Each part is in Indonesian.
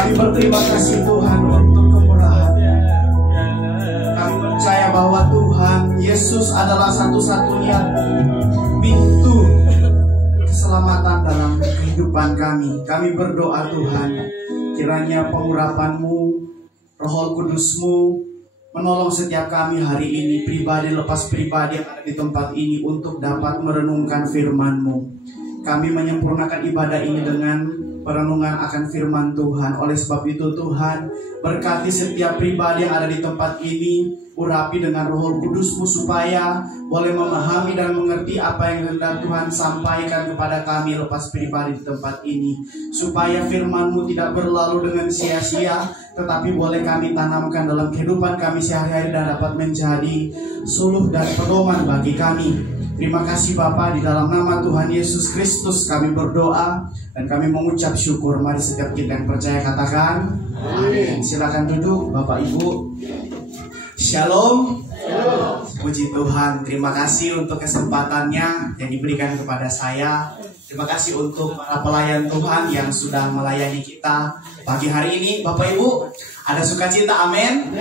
Kami berterima kasih Tuhan untuk kemurahan. Kami percaya bahwa Tuhan Yesus adalah satu-satunya pintu keselamatan dalam kehidupan kami. Kami berdoa Tuhan, kiranya pengurapan-Mu, Roh Kudus-Mu menolong setiap kami hari ini, pribadi lepas pribadi yang ada di tempat ini, untuk dapat merenungkan firman-Mu. Kami menyempurnakan ibadah ini dengan perenungan akan firman Tuhan. Oleh sebab itu Tuhan, berkati setiap pribadi yang ada di tempat ini, urapi dengan Roh Kudus-Mu supaya boleh memahami dan mengerti apa yang hendak Tuhan sampaikan kepada kami lepas pribadi di tempat ini, supaya firman-Mu tidak berlalu dengan sia-sia, tetapi boleh kami tanamkan dalam kehidupan kami sehari-hari dan dapat menjadi suluh dan pedoman bagi kami. Terima kasih Bapa, di dalam nama Tuhan Yesus Kristus kami berdoa dan kami mengucap syukur. Mari setiap kita yang percaya katakan amin. Silakan duduk Bapak Ibu. Shalom. Puji Tuhan, terima kasih untuk kesempatannya yang diberikan kepada saya. Terima kasih untuk para pelayan Tuhan yang sudah melayani kita pagi hari ini. Bapak Ibu, ada sukacita, amin.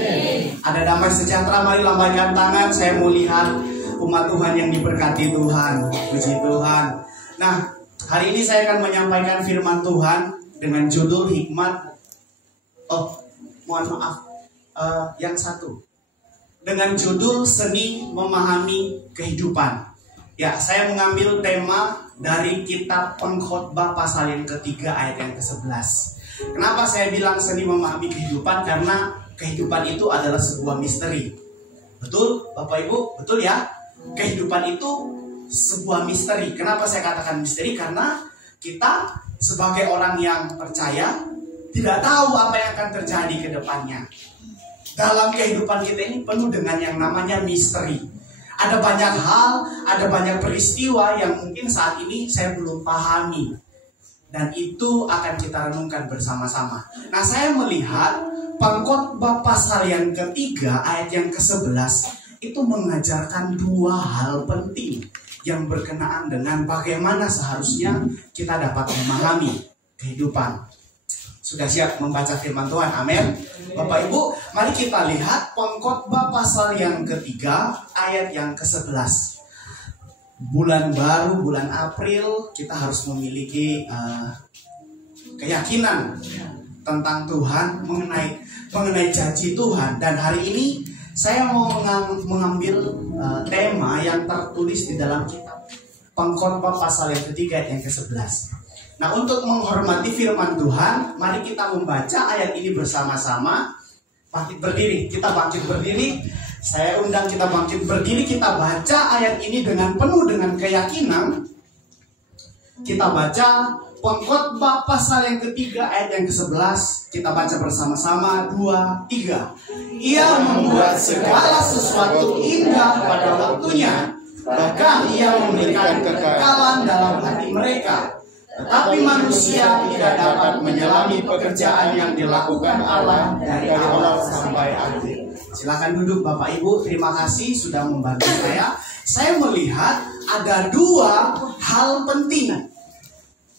Ada damai sejahtera, mari lambaikan tangan. Saya mau lihat umat Tuhan yang diberkati Tuhan. Puji Tuhan. Nah, hari ini saya akan menyampaikan firman Tuhan dengan judul hikmat. Mohon maaf, yang satu dengan judul seni memahami kehidupan. Ya, saya mengambil tema dari kitab Pengkhotbah pasal yang ketiga ayat yang ke-11. Kenapa saya bilang seni memahami kehidupan? Karena kehidupan itu adalah sebuah misteri. Betul, Bapak Ibu? Betul ya? Kehidupan itu sebuah misteri. Kenapa saya katakan misteri? Karena kita sebagai orang yang percaya tidak tahu apa yang akan terjadi ke depannya. Dalam kehidupan kita ini penuh dengan yang namanya misteri. Ada banyak hal, ada banyak peristiwa yang mungkin saat ini saya belum pahami. Dan itu akan kita renungkan bersama-sama. Nah, saya melihat Pengkhotbah pasal yang ketiga ayat yang ke-11 itu mengajarkan dua hal penting yang berkenaan dengan bagaimana seharusnya kita dapat memahami kehidupan. Sudah siap membaca firman Tuhan? Amin. Bapak Ibu, mari kita lihat Pengkhotbah pasal yang ketiga ayat yang ke-11. Bulan baru, bulan April, kita harus memiliki keyakinan tentang Tuhan, mengenai janji Tuhan. Dan hari ini saya mau mengambil tema yang tertulis di dalam kitab Pengkhotbah pasal yang ketiga ayat yang ke-11. Nah, untuk menghormati firman Tuhan, mari kita membaca ayat ini bersama-sama. Bangkit berdiri, kita bangkit berdiri. Saya undang kita bangkit berdiri, kita baca ayat ini dengan penuh dengan keyakinan. Kita baca Pengkhotbah pasal yang ketiga ayat yang ke-11. Kita baca bersama-sama, 2, 3. Ia membuat segala sesuatu indah pada waktunya, bahkan ia memberikan kekekalan dalam hati mereka. Tetapi manusia tidak dapat menyelami pekerjaan yang dilakukan Allah dari awal sampai akhir. Silakan duduk Bapak Ibu. Terima kasih sudah membantu saya. Saya melihat ada dua hal penting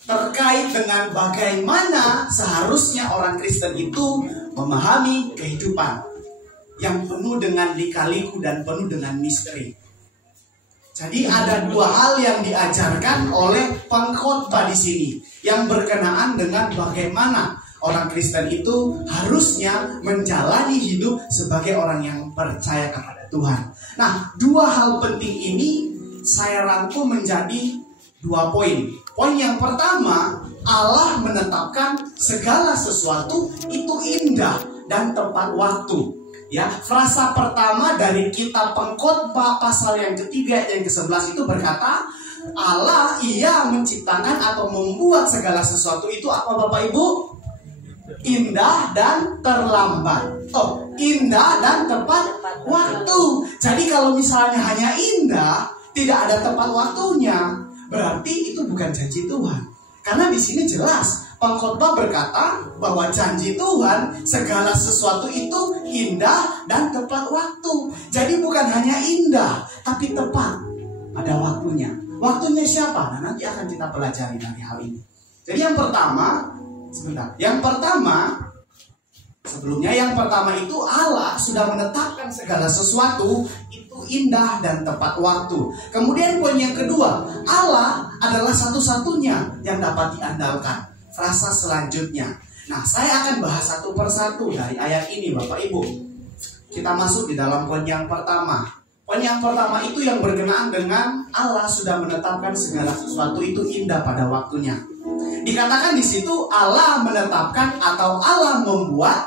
terkait dengan bagaimana seharusnya orang Kristen itu memahami kehidupan yang penuh dengan lika-liku dan penuh dengan misteri. Jadi ada dua hal yang diajarkan oleh pengkhotbah di sini yang berkenaan dengan bagaimana orang Kristen itu harusnya menjalani hidup sebagai orang yang percaya kepada Tuhan. Nah, dua hal penting ini saya rangkum menjadi dua poin. Poin yang pertama, Allah menetapkan segala sesuatu itu indah dan tepat waktu. Ya, frasa pertama dari kitab Pengkhotbah pasal yang ketiga yang ke-11 itu berkata, Allah ia menciptakan atau membuat segala sesuatu itu apa Bapak Ibu? Indah dan terlambat. Indah dan tepat waktu. Jadi kalau misalnya hanya indah, tidak ada tepat waktunya, berarti itu bukan janji Tuhan. Karena di sini jelas pengkhotbah berkata bahwa janji Tuhan segala sesuatu itu indah dan tepat waktu. Jadi bukan hanya indah, tapi tepat pada waktunya. Waktunya siapa? Nah, nanti akan kita pelajari nanti hal ini. Jadi yang pertama, Sebentar. Yang pertama itu Allah sudah menetapkan segala sesuatu itu indah dan tepat waktu. Kemudian poin yang kedua, Allah adalah satu-satunya yang dapat diandalkan. Frasa selanjutnya. Nah, saya akan bahas satu persatu dari ayat ini, Bapak Ibu. Kita masuk di dalam poin yang pertama. Poin yang pertama itu yang berkenaan dengan Allah sudah menetapkan segala sesuatu itu indah pada waktunya. Dikatakan di situ Allah menetapkan atau Allah membuat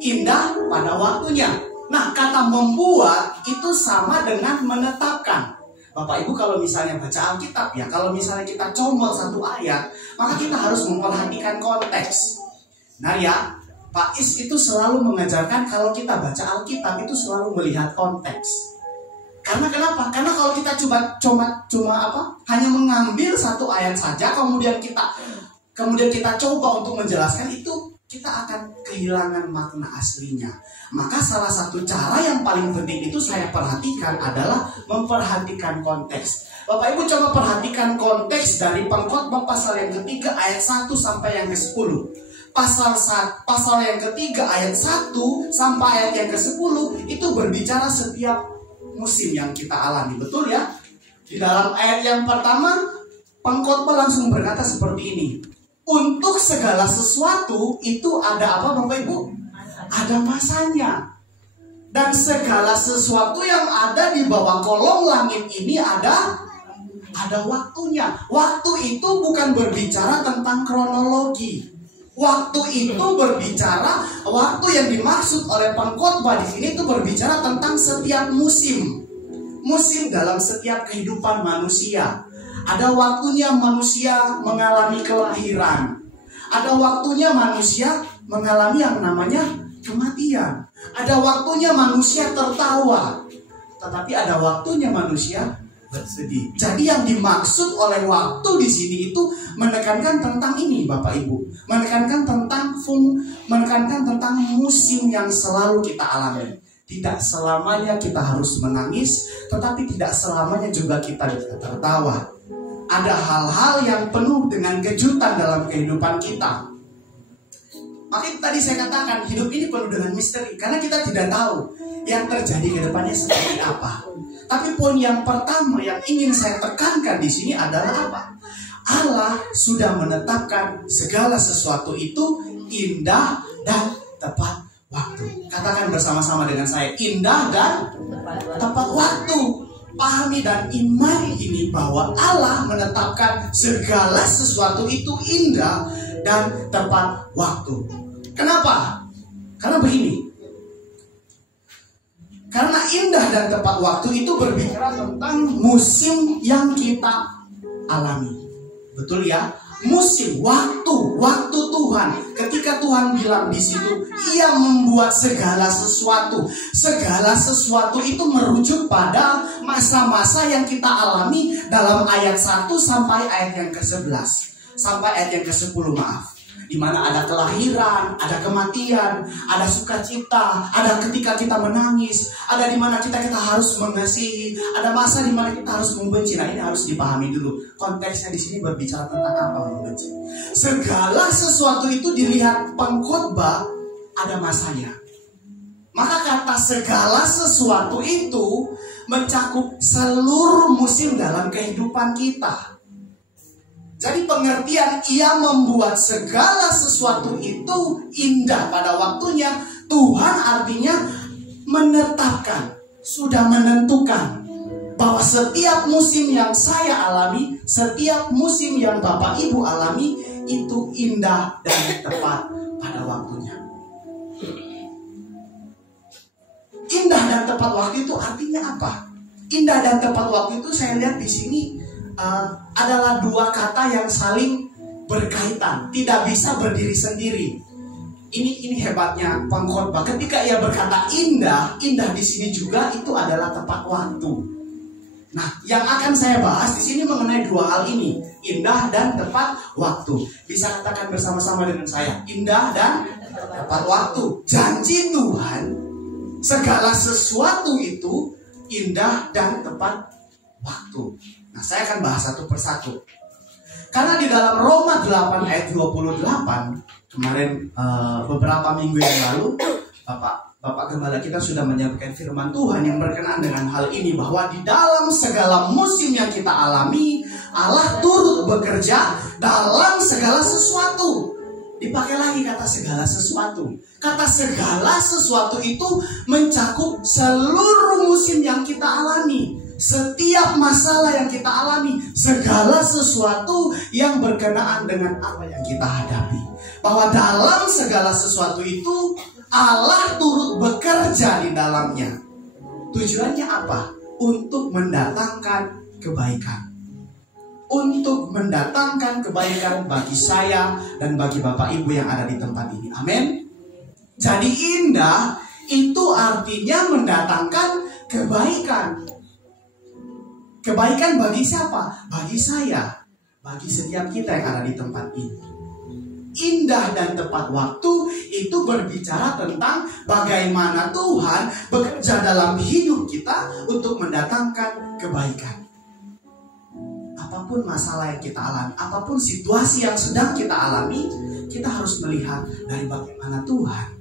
indah pada waktunya. Nah, kata membuat itu sama dengan menetapkan. Bapak Ibu kalau misalnya baca Alkitab ya, kalau misalnya kita comot satu ayat, maka kita harus memperhatikan konteks. Nah ya, Pak Is itu selalu mengajarkan kalau kita baca Alkitab itu selalu melihat konteks. Karena kenapa? Karena kalau kita hanya mengambil satu ayat saja, kemudian kita coba untuk menjelaskan itu, kita akan kehilangan makna aslinya. Maka salah satu cara yang paling penting itu saya perhatikan adalah memperhatikan konteks. Bapak Ibu coba perhatikan konteks dari Pengkhotbah pasal yang ketiga ayat 1 sampai yang ke-10. Pasal yang ketiga ayat 1 sampai ayat yang ke-10 itu berbicara setiap musim yang kita alami, betul ya? Di dalam ayat yang pertama, Pengkhotbah langsung berkata seperti ini. Untuk segala sesuatu itu ada apa Bapak Ibu? Ada masanya. Dan segala sesuatu yang ada di bawah kolong langit ini ada waktunya. Waktu itu bukan berbicara tentang kronologi. Waktu itu berbicara, waktu yang dimaksud oleh Pengkhotbah di sini itu berbicara tentang setiap musim. Musim dalam setiap kehidupan manusia. Ada waktunya manusia mengalami kelahiran. Ada waktunya manusia mengalami yang namanya kematian. Ada waktunya manusia tertawa. Tetapi ada waktunya manusia bersedih. Jadi yang dimaksud oleh waktu di sini itu menekankan tentang ini, Bapak Ibu. Menekankan tentang musim yang selalu kita alami. Tidak selamanya kita harus menangis, tetapi tidak selamanya juga kita bisa tertawa. Ada hal-hal yang penuh dengan kejutan dalam kehidupan kita. Makanya tadi saya katakan hidup ini penuh dengan misteri, karena kita tidak tahu yang terjadi ke depannya seperti apa. Tapi poin yang pertama yang ingin saya tekankan di sini adalah apa? Allah sudah menetapkan segala sesuatu itu indah dan tepat waktu. Katakan bersama-sama dengan saya, indah dan tepat waktu. Pahami dan imani ini bahwa Allah menetapkan segala sesuatu itu indah dan tepat waktu. Kenapa? Karena begini. Karena indah dan tepat waktu itu berbicara tentang musim yang kita alami. Betul ya? Musim, waktu Tuhan. Ketika Tuhan bilang di situ, Ia membuat segala sesuatu. Segala sesuatu itu merujuk pada masa-masa yang kita alami dalam ayat 1 sampai ayat yang ke-11. Sampai ayat yang ke-10, maaf. Di mana ada kelahiran, ada kematian, ada sukacita, ada ketika kita menangis, ada di mana kita harus mengasihi, ada masa di mana kita harus membenci. Nah, ini harus dipahami dulu. Konteksnya di sini berbicara tentang apa membenci. Segala sesuatu itu dilihat Pengkhotbah ada masanya. Maka kata segala sesuatu itu mencakup seluruh musim dalam kehidupan kita. Jadi pengertian Ia membuat segala sesuatu itu indah pada waktunya. Tuhan artinya menetapkan, sudah menentukan bahwa setiap musim yang saya alami, setiap musim yang Bapak Ibu alami itu indah dan tepat pada waktunya. Indah dan tepat waktu itu artinya apa? Indah dan tepat waktu itu saya lihat di sini adalah dua kata yang saling berkaitan, tidak bisa berdiri sendiri. Ini hebatnya Pengkhotbah. Ketika ia berkata indah di sini juga itu adalah tepat waktu. Nah, yang akan saya bahas di sini mengenai dua hal ini, indah dan tepat waktu. Bisa katakan bersama-sama dengan saya, indah dan tepat waktu. Janji Tuhan, segala sesuatu itu indah dan tepat waktu. Nah, saya akan bahas satu persatu. Karena di dalam Roma 8 ayat 28 Kemarin beberapa minggu yang lalu Bapak Gembala kita sudah menyampaikan firman Tuhan yang berkenaan dengan hal ini, bahwa di dalam segala musim yang kita alami, Allah turut bekerja dalam segala sesuatu. Dipakai lagi kata segala sesuatu. Kata segala sesuatu itu mencakup seluruh musim yang kita alami, setiap masalah yang kita alami, segala sesuatu yang berkenaan dengan apa yang kita hadapi. Bahwa dalam segala sesuatu itu Allah turut bekerja di dalamnya. Tujuannya apa? Untuk mendatangkan kebaikan. Untuk mendatangkan kebaikan bagi saya dan bagi Bapak Ibu yang ada di tempat ini. Amin. Jadi indah itu artinya mendatangkan kebaikan. Kebaikan bagi siapa? Bagi saya, bagi setiap kita yang ada di tempat ini. Indah dan tepat waktu itu berbicara tentang bagaimana Tuhan bekerja dalam hidup kita untuk mendatangkan kebaikan. Apapun masalah yang kita alami, apapun situasi yang sedang kita alami, kita harus melihat dari bagaimana Tuhan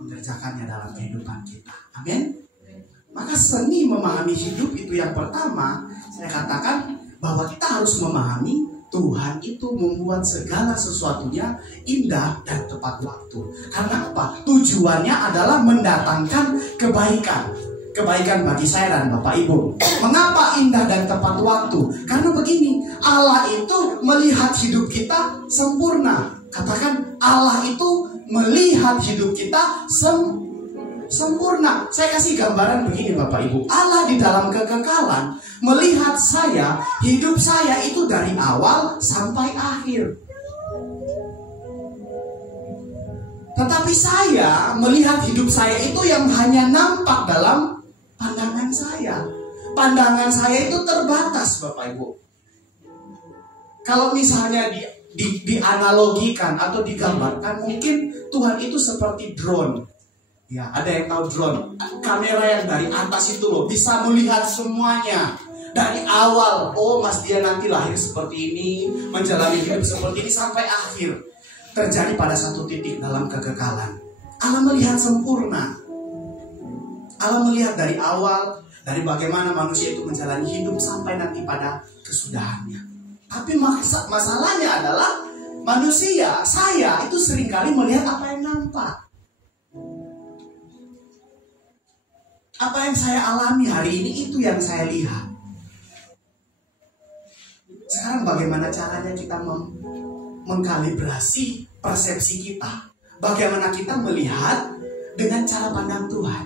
mengerjakannya dalam kehidupan kita. Amin. Maka seni memahami hidup itu yang pertama, saya katakan bahwa kita harus memahami Tuhan itu membuat segala sesuatunya indah dan tepat waktu. Karena apa? Tujuannya adalah mendatangkan kebaikan. Kebaikan bagi saya dan Bapak Ibu. Mengapa indah dan tepat waktu? Karena begini, Allah itu melihat hidup kita sempurna. Katakan, Allah itu melihat hidup kita sempurna. Saya kasih gambaran begini Bapak Ibu. Allah di dalam kekekalan melihat saya, hidup saya itu dari awal sampai akhir. Tetapi saya melihat hidup saya itu yang hanya nampak dalam pandangan saya. Pandangan saya itu terbatas Bapak Ibu. Kalau misalnya dianalogikan atau digambarkan, mungkin Tuhan itu seperti drone. Ya, ada yang tahu drone? Kamera yang dari atas itu loh, bisa melihat semuanya. Dari awal, oh Mas dia nanti lahir seperti ini, menjalani hidup seperti ini sampai akhir. Terjadi pada satu titik dalam kekekalan. Allah melihat sempurna. Allah melihat dari awal, dari bagaimana manusia itu menjalani hidup sampai nanti pada kesudahannya. Tapi masalahnya adalah manusia, saya itu seringkali melihat apa yang nampak. Apa yang saya alami hari ini itu yang saya lihat. Sekarang bagaimana caranya kita mengkalibrasi persepsi kita? Bagaimana kita melihat dengan cara pandang Tuhan?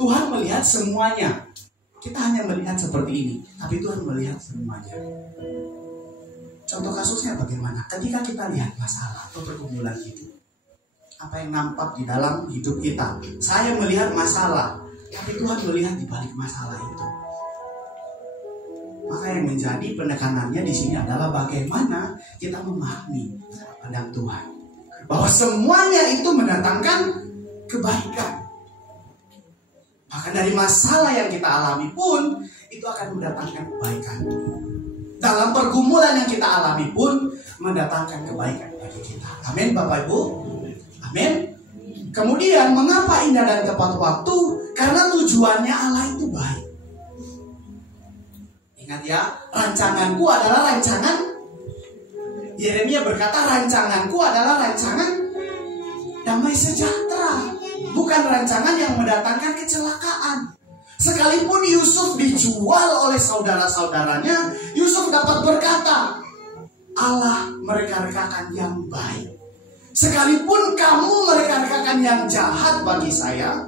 Tuhan melihat semuanya. Kita hanya melihat seperti ini, tapi Tuhan melihat semuanya. Contoh kasusnya bagaimana? Ketika kita lihat masalah atau pergumulan hidup, apa yang nampak di dalam hidup kita? Saya melihat masalah, tapi Tuhan melihat di balik masalah itu. Maka yang menjadi penekanannya di sini adalah bagaimana kita memahami cara pandang Tuhan, bahwa semuanya itu mendatangkan kebaikan. Bahkan dari masalah yang kita alami pun itu akan mendatangkan kebaikan. Dalam pergumulan yang kita alami pun mendatangkan kebaikan bagi kita. Amin Bapak Ibu. Amin. Kemudian mengapa indah dan tepat waktu? Karena tujuannya Allah itu baik. Ingat ya, rancanganku adalah rancangan. Yeremia berkata, rancanganku adalah rancangan damai sejahtera, bukan rancangan yang mendatangkan kecelakaan. Sekalipun Yusuf dijual oleh saudara-saudaranya, Yusuf dapat berkata, Allah mereka-rekakan yang baik. Sekalipun kamu mereka-rekakan yang jahat bagi saya,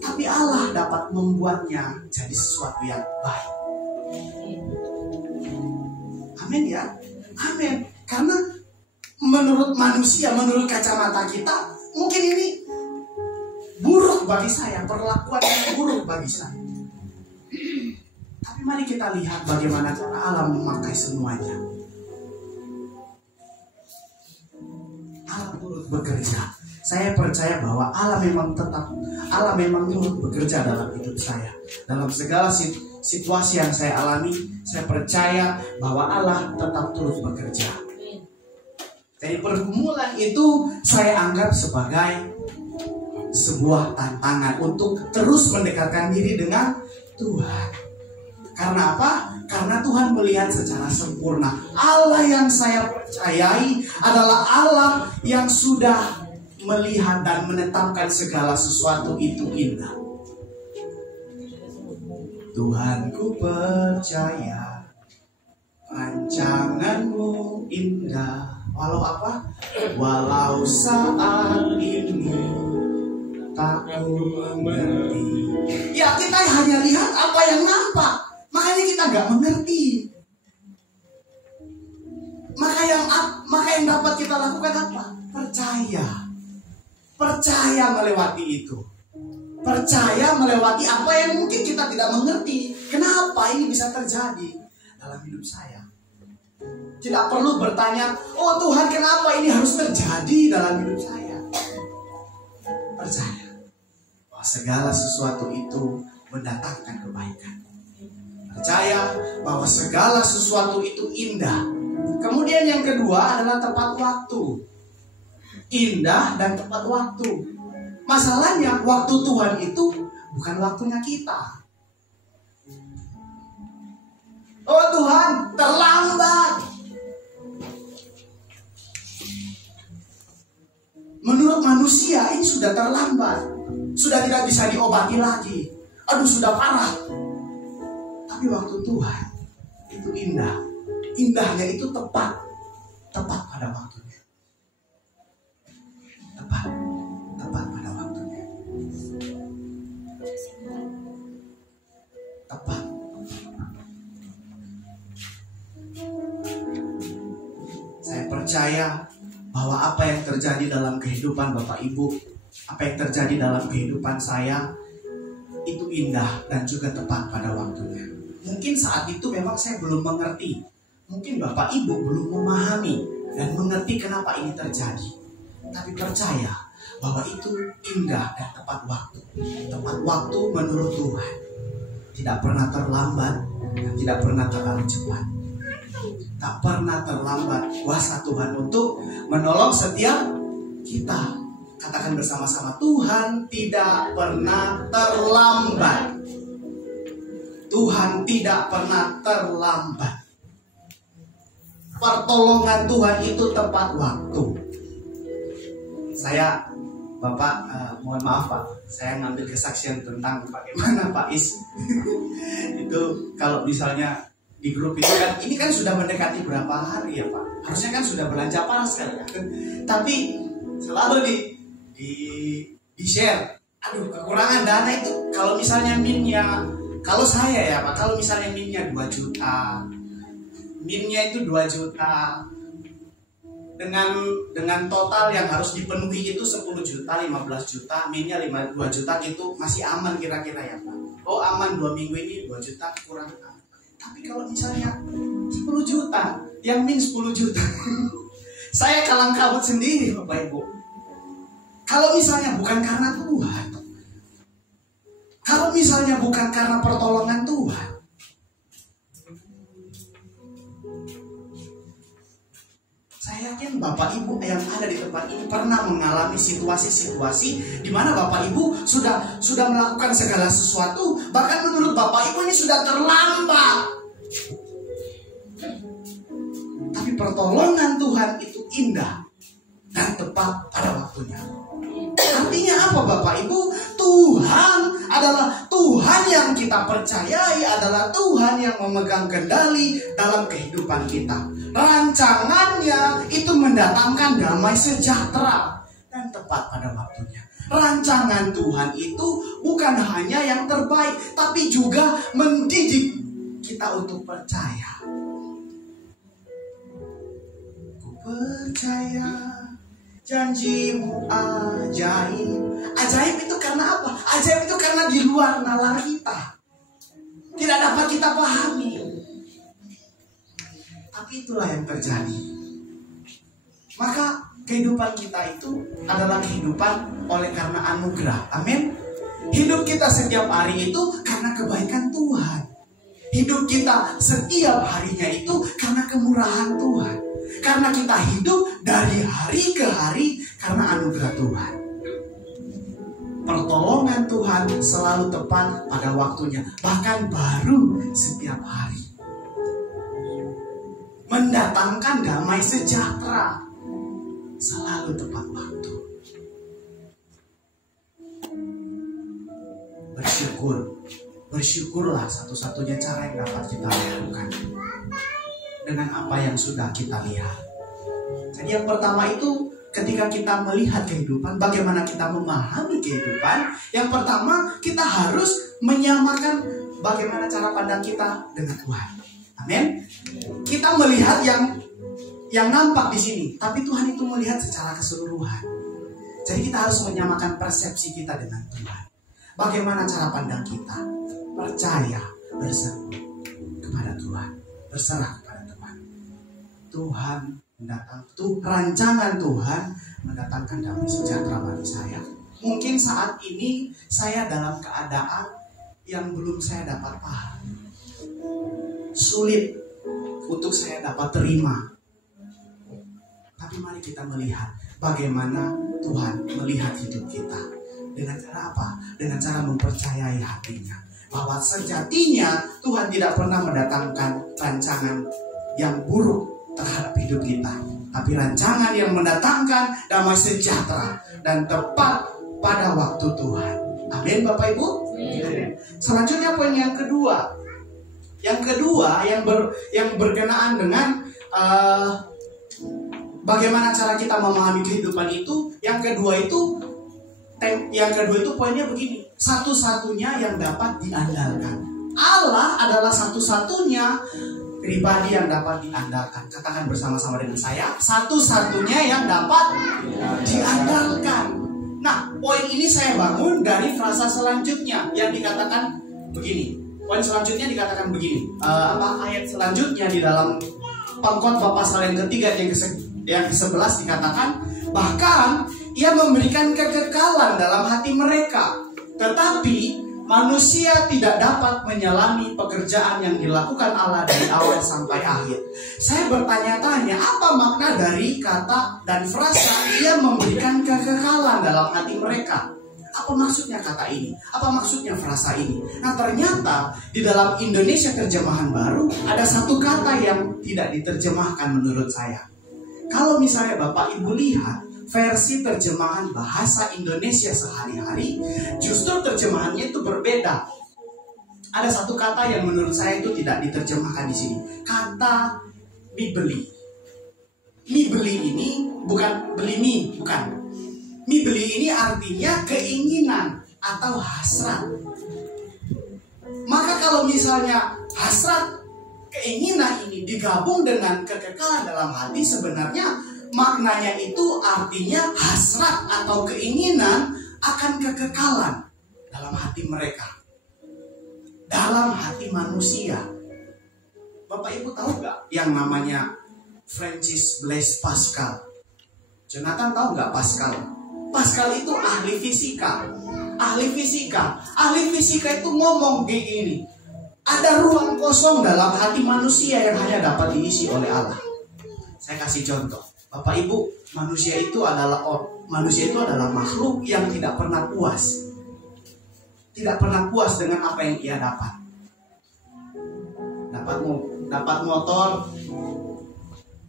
tapi Allah dapat membuatnya jadi sesuatu yang baik. Amin ya. Amin. Karena menurut manusia, menurut kacamata kita, mungkin ini buruk bagi saya, perlakuan yang buruk bagi saya. Tapi mari kita lihat bagaimana cara Allah memakai semuanya. Allah turut bekerja. Saya percaya bahwa Allah memang turut bekerja dalam hidup saya. Dalam segala situasi yang saya alami, saya percaya bahwa Allah tetap turut bekerja. Jadi pergumulan itu saya anggap sebagai sebuah tantangan untuk terus mendekatkan diri dengan Tuhan. Karena apa? Karena Tuhan melihat secara sempurna. Allah yang saya percayai adalah Allah yang sudah melihat dan menetapkan segala sesuatu itu indah. Tuhan, ku percaya rancangan-Mu indah. Walau apa? Walau saat ini tak ku mengerti. Ya, kita hanya lihat apa yang nampak, makanya kita gak mengerti. Maka yang dapat kita lakukan apa? Percaya melewati itu. Percaya melewati apa yang mungkin kita tidak mengerti. Kenapa ini bisa terjadi dalam hidup saya? Tidak perlu bertanya, oh Tuhan, kenapa ini harus terjadi dalam hidup saya? Percaya bahwa segala sesuatu itu mendatangkan kebaikan. Percaya bahwa segala sesuatu itu indah. Kemudian yang kedua adalah tepat waktu. Indah dan tepat waktu. Masalahnya waktu Tuhan itu bukan waktunya kita. Oh Tuhan, terlambat. Menurut manusia ini sudah terlambat. Sudah tidak bisa diobati lagi. Aduh, sudah parah. Tapi waktu Tuhan itu indah. Indahnya itu tepat pada waktunya. Tepat pada waktunya. Tepat. Saya percaya bahwa apa yang terjadi dalam kehidupan Bapak Ibu, apa yang terjadi dalam kehidupan saya, itu indah dan juga tepat pada waktunya. Mungkin saat itu memang saya belum mengerti. Mungkin Bapak Ibu belum memahami dan mengerti kenapa ini terjadi. Tapi percaya bahwa itu indah dan tepat waktu. Tepat waktu menurut Tuhan. Tidak pernah terlambat dan tidak pernah terlalu cepat. Tak pernah terlambat kuasa Tuhan untuk menolong setiap kita. Katakan bersama-sama, Tuhan tidak pernah terlambat. Tuhan tidak pernah terlambat. Pertolongan Tuhan itu tepat waktu. Saya, Bapak, mohon maaf Pak, saya ngambil kesaksian tentang bagaimana Pak Is. Itu kalau misalnya di grup itu kan, ini kan sudah mendekati berapa hari ya Pak? Harusnya kan sudah belanja parcel ya. Tapi selalu di share. Aduh, kekurangan dana itu. Kalau misalnya minnya, kalau saya ya Pak, kalau misalnya minnya 2 juta, minnya itu 2 juta, dengan total yang harus dipenuhi itu 10 juta, 15 juta, minnya 2 juta gitu, masih aman kira-kira ya Pak. Oh aman, 2 minggu ini 2 juta kurang. Tapi kalau misalnya 10 juta, yang min 10 juta, saya kalang kabut sendiri Bapak Ibu. Kalau misalnya bukan karena Tuhan, kalau misalnya bukan karena pertolongan Tuhan, saya yakin Bapak Ibu yang ada di tempat ini pernah mengalami situasi-situasi di mana Bapak Ibu sudah melakukan segala sesuatu, bahkan menurut Bapak Ibu ini sudah terlambat. Tapi pertolongan Tuhan itu indah dan tepat pada waktunya. Artinya apa Bapak Ibu? Tuhan adalah Tuhan yang kita percayai, adalah Tuhan yang memegang kendali dalam kehidupan kita. Rancangannya itu mendatangkan damai sejahtera dan tepat pada waktunya. Rancangan Tuhan itu bukan hanya yang terbaik, tapi juga mendidik kita untuk percaya. Ku percaya janji-Mu ajaib. Ajaib itu karena apa? Ajaib itu karena di luar nalar kita. Tidak dapat kita pahami. Tapi itulah yang terjadi. Maka kehidupan kita itu adalah kehidupan oleh karena anugerah. Amin. Hidup kita setiap hari itu karena kebaikan Tuhan. Hidup kita setiap harinya itu karena kemurahan Tuhan. Karena kita hidup dari hari ke hari karena anugerah Tuhan. Pertolongan Tuhan selalu tepat pada waktunya, bahkan baru setiap hari. Mendatangkan damai sejahtera selalu tepat waktu. Bersyukurlah satu-satunya cara yang dapat kita lakukan dengan apa yang sudah kita lihat. Jadi yang pertama itu ketika kita melihat kehidupan, bagaimana kita memahami kehidupan. Yang pertama kita harus menyamakan bagaimana cara pandang kita dengan Tuhan. Amin. Kita melihat yang nampak di sini, tapi Tuhan itu melihat secara keseluruhan. Jadi kita harus menyamakan persepsi kita dengan Tuhan. Bagaimana cara pandang kita? Percaya, berseru kepada Tuhan, berserah kepada Tuhan. Tuhan rancangan Tuhan mendatangkan damai sejahtera bagi saya. Mungkin saat ini saya dalam keadaan yang belum saya dapat paham, sulit untuk saya dapat terima. Tapi mari kita melihat bagaimana Tuhan melihat hidup kita. Dengan cara apa? Dengan cara mempercayai hatinya, bahwa sejatinya Tuhan tidak pernah mendatangkan rancangan yang buruk terhadap hidup kita, tapi rancangan yang mendatangkan damai sejahtera dan tepat pada waktu Tuhan. Amin, Bapak Ibu. Amin. Selanjutnya poin yang kedua. Yang berkenaan dengan bagaimana cara kita memahami kehidupan itu. Yang kedua itu poinnya begini. Satu-satunya yang dapat diandalkan. Allah adalah satu-satunya pribadi yang dapat diandalkan. Katakan bersama-sama dengan saya, satu-satunya yang dapat diandalkan. Nah, poin ini saya bangun dari frasa selanjutnya yang dikatakan begini. Poin selanjutnya dikatakan begini. Ayat selanjutnya di dalam Pengkhotbah pasal yang ketiga yang ke-11 dikatakan, bahkan Ia memberikan kekekalan dalam hati mereka, tetapi manusia tidak dapat menyelami pekerjaan yang dilakukan Allah dari awal sampai akhir. Saya bertanya-tanya, apa makna dari kata dan frasa Ia memberikan kekekalan dalam hati mereka? Apa maksudnya kata ini? Apa maksudnya frasa ini? Nah, ternyata di dalam Indonesia Terjemahan Baru ada satu kata yang tidak diterjemahkan menurut saya. Kalau misalnya Bapak Ibu lihat versi terjemahan bahasa Indonesia sehari-hari, justru terjemahannya itu berbeda. Ada satu kata yang menurut saya itu tidak diterjemahkan di sini. Kata mibeli. Mibeli ini bukan beli mie, bukan. Mibeli ini artinya keinginan atau hasrat. Maka kalau misalnya hasrat, keinginan ini digabung dengan kekekalan dalam hati, sebenarnya maknanya itu artinya hasrat atau keinginan akan kekekalan dalam hati mereka, dalam hati manusia. Bapak Ibu tahu gak yang namanya Francis Blaise Pascal? Jonathan tahu gak Pascal? Pascal itu ahli fisika. Ahli fisika itu ngomong begini, ada ruang kosong dalam hati manusia yang hanya dapat diisi oleh Allah. Saya kasih contoh. Bapak Ibu, manusia itu adalah makhluk yang tidak pernah puas. Tidak pernah puas dengan apa yang ia dapat. Dapat motor,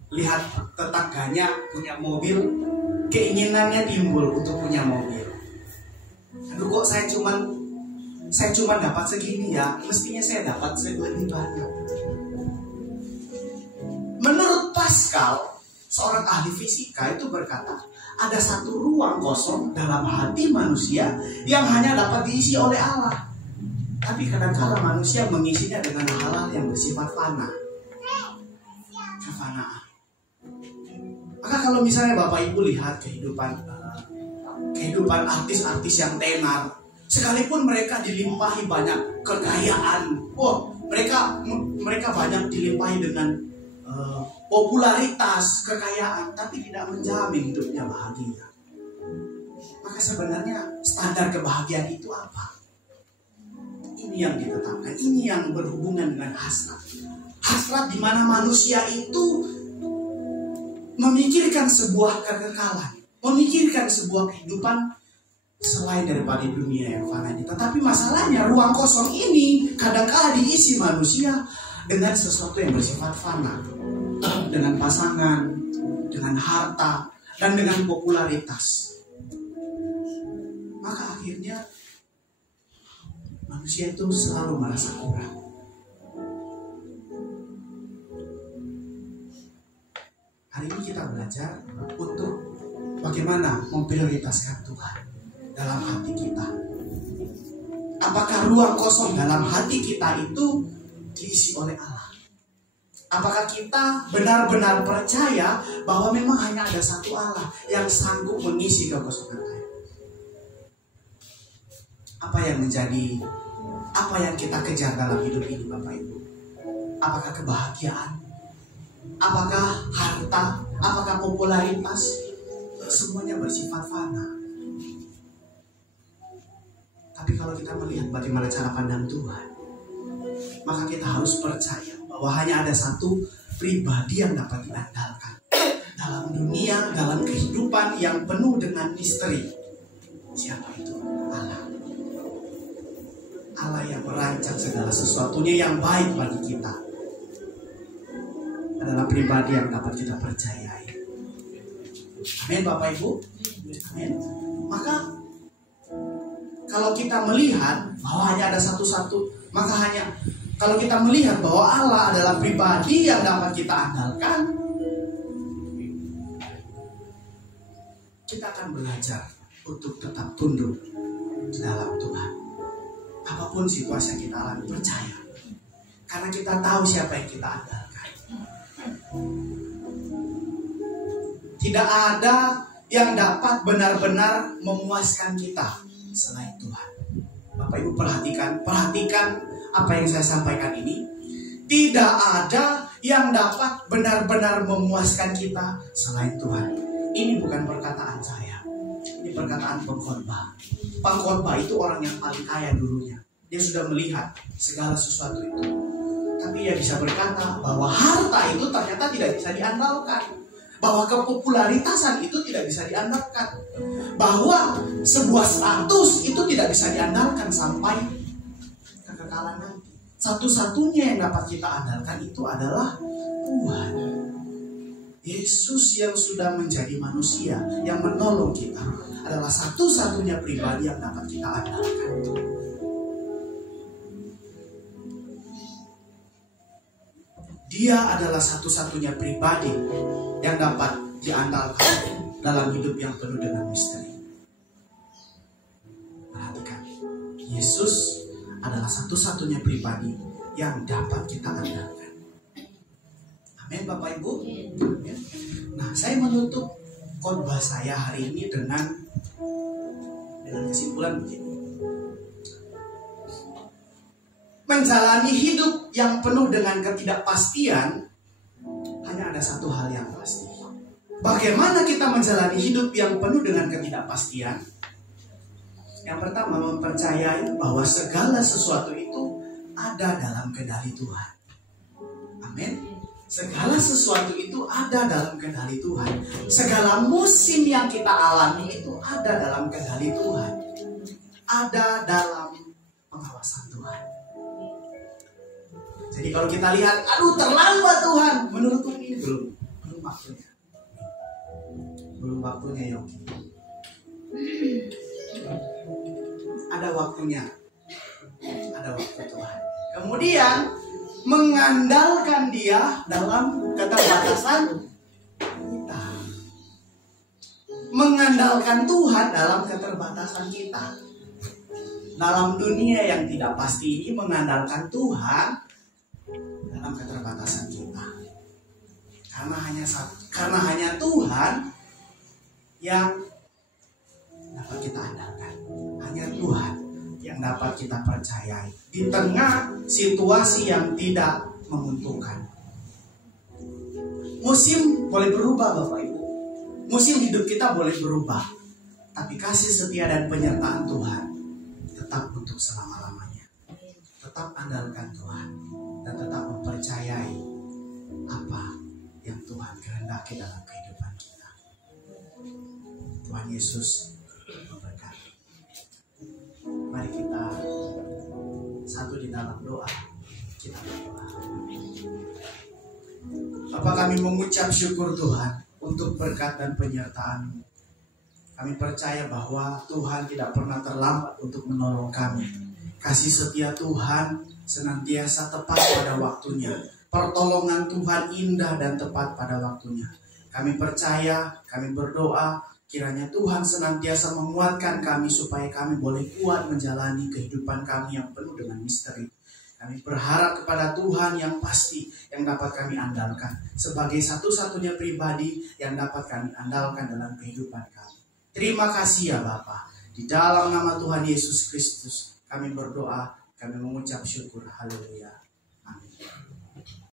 lihat tetangganya punya mobil, keinginannya timbul untuk punya mobil. Aduh, kok saya cuma dapat segini ya, mestinya saya dapat lebih banyak. Menurut Pascal, seorang ahli fisika itu berkata, ada satu ruang kosong dalam hati manusia yang hanya dapat diisi oleh Allah. Tapi kadang-kala manusia mengisinya dengan hal-hal yang bersifat fana. Kefanaan. Maka kalau misalnya Bapak Ibu lihat kehidupan artis-artis yang tenar, sekalipun mereka dilimpahi banyak kekayaan, mereka banyak dilimpahi dengan popularitas, kekayaan, tapi tidak menjamin hidupnya bahagia. Maka sebenarnya standar kebahagiaan itu apa? Ini yang ditetapkan, ini yang berhubungan dengan hasrat. Hasrat di mana manusia itu memikirkan sebuah kekekalan, memikirkan sebuah kehidupan selain daripada dunia yang fana ini. Tetapi masalahnya ruang kosong ini kadang-kala diisi manusia dengan sesuatu yang bersifat fana, dengan pasangan, dengan harta, dan dengan popularitas. Maka akhirnya manusia itu selalu merasa kurang. Hari ini kita belajar untuk bagaimana memprioritaskan Tuhan dalam hati kita. Apakah ruang kosong dalam hati kita itu diisi oleh Allah? Apakah kita benar-benar percaya bahwa memang hanya ada satu Allah yang sanggup mengisi kekosongan kita? Apa yang kita kejar dalam hidup ini, Bapak Ibu? Apakah kebahagiaan? Apakah harta? Apakah popularitas? Semuanya bersifat fana. Tapi kalau kita melihat bagaimana cara pandang Tuhan, maka kita harus percaya bahwa hanya ada satu pribadi yang dapat diandalkan dalam dunia, dalam kehidupan yang penuh dengan misteri. Siapa itu? Allah. Allah yang merancang segala sesuatunya yang baik bagi kita adalah pribadi yang dapat kita percayai. Amin, Bapak Ibu. Amin. Maka kalau kita melihat bahwa hanya ada satu-satu, kalau kita melihat bahwa Allah adalah pribadi yang dapat kita andalkan, kita akan belajar untuk tetap tunduk di dalam Tuhan. Apapun situasi yang kita alami, percaya. Karena kita tahu siapa yang kita andalkan. Tidak ada yang dapat benar-benar memuaskan kita selain Tuhan. Bapak Ibu perhatikan apa yang saya sampaikan ini. Tidak ada yang dapat benar-benar memuaskan kita selain Tuhan. Ini bukan perkataan saya. Ini perkataan pengkhotbah. Pengkhotbah itu orang yang paling kaya dulunya. Dia sudah melihat segala sesuatu itu. Tapi ia bisa berkata bahwa harta itu ternyata tidak bisa diandalkan. Bahwa kepopularitasan itu tidak bisa diandalkan. Bahwa sebuah status itu tidak bisa diandalkan sampai kekekalan nanti. Satu-satunya yang dapat kita andalkan itu adalah Tuhan. Yesus yang sudah menjadi manusia, yang menolong kita, adalah satu-satunya pribadi yang dapat kita andalkan. Dia adalah satu-satunya pribadi yang dapat diandalkan dalam hidup yang penuh dengan misteri. Perhatikan, Yesus adalah satu-satunya pribadi yang dapat kita andalkan. Amin, Bapak Ibu. Nah, saya menutup khotbah saya hari ini dengan kesimpulan begini. Menjalani hidup yang penuh dengan ketidakpastian, hanya ada satu hal yang pasti. Bagaimana kita menjalani hidup yang penuh dengan ketidakpastian? Yang pertama, mempercayai bahwa segala sesuatu itu ada dalam kendali Tuhan. Amin. Segala sesuatu itu ada dalam kendali Tuhan. Segala musim yang kita alami itu ada dalam kendali Tuhan. Ada dalam pengawasan Tuhan. Jadi kalau kita lihat, aduh terlambat Tuhan, menurutku ini belum waktunya. Belum waktunya, Yogi. Ada waktunya. Ada waktu Tuhan. Kemudian mengandalkan Dia dalam keterbatasan kita. Mengandalkan Tuhan dalam keterbatasan kita. Dalam dunia yang tidak pasti ini, mengandalkan Tuhan dalam keterbatasan kita. Karena hanya Tuhan yang dapat kita andalkan. Hanya Tuhan yang dapat kita percayai di tengah situasi yang tidak menguntungkan. Musim boleh berubah, Bapak Ibu. Musim hidup kita boleh berubah, tapi kasih setia dan penyertaan Tuhan tetap untuk selama-lamanya. Tetap andalkan Tuhan dan tetap mempercayai apa yang Tuhan kehendaki dalam kehidupan. Tuhan Yesus memberkati. Mari kita satu di dalam doa. Kita berdoa. Bapa, kami mengucap syukur Tuhan untuk berkat dan penyertaan-Mu. Kami percaya bahwa Tuhan tidak pernah terlambat untuk menolong kami. Kasih setia Tuhan senantiasa tepat pada waktunya. Pertolongan Tuhan indah dan tepat pada waktunya. Kami percaya, kami berdoa, kiranya Tuhan senantiasa menguatkan kami supaya kami boleh kuat menjalani kehidupan kami yang penuh dengan misteri. Kami berharap kepada Tuhan yang pasti, yang dapat kami andalkan. Sebagai satu-satunya pribadi yang dapat kami andalkan dalam kehidupan kami. Terima kasih ya Bapa. Di dalam nama Tuhan Yesus Kristus kami berdoa, kami mengucap syukur. Haleluya.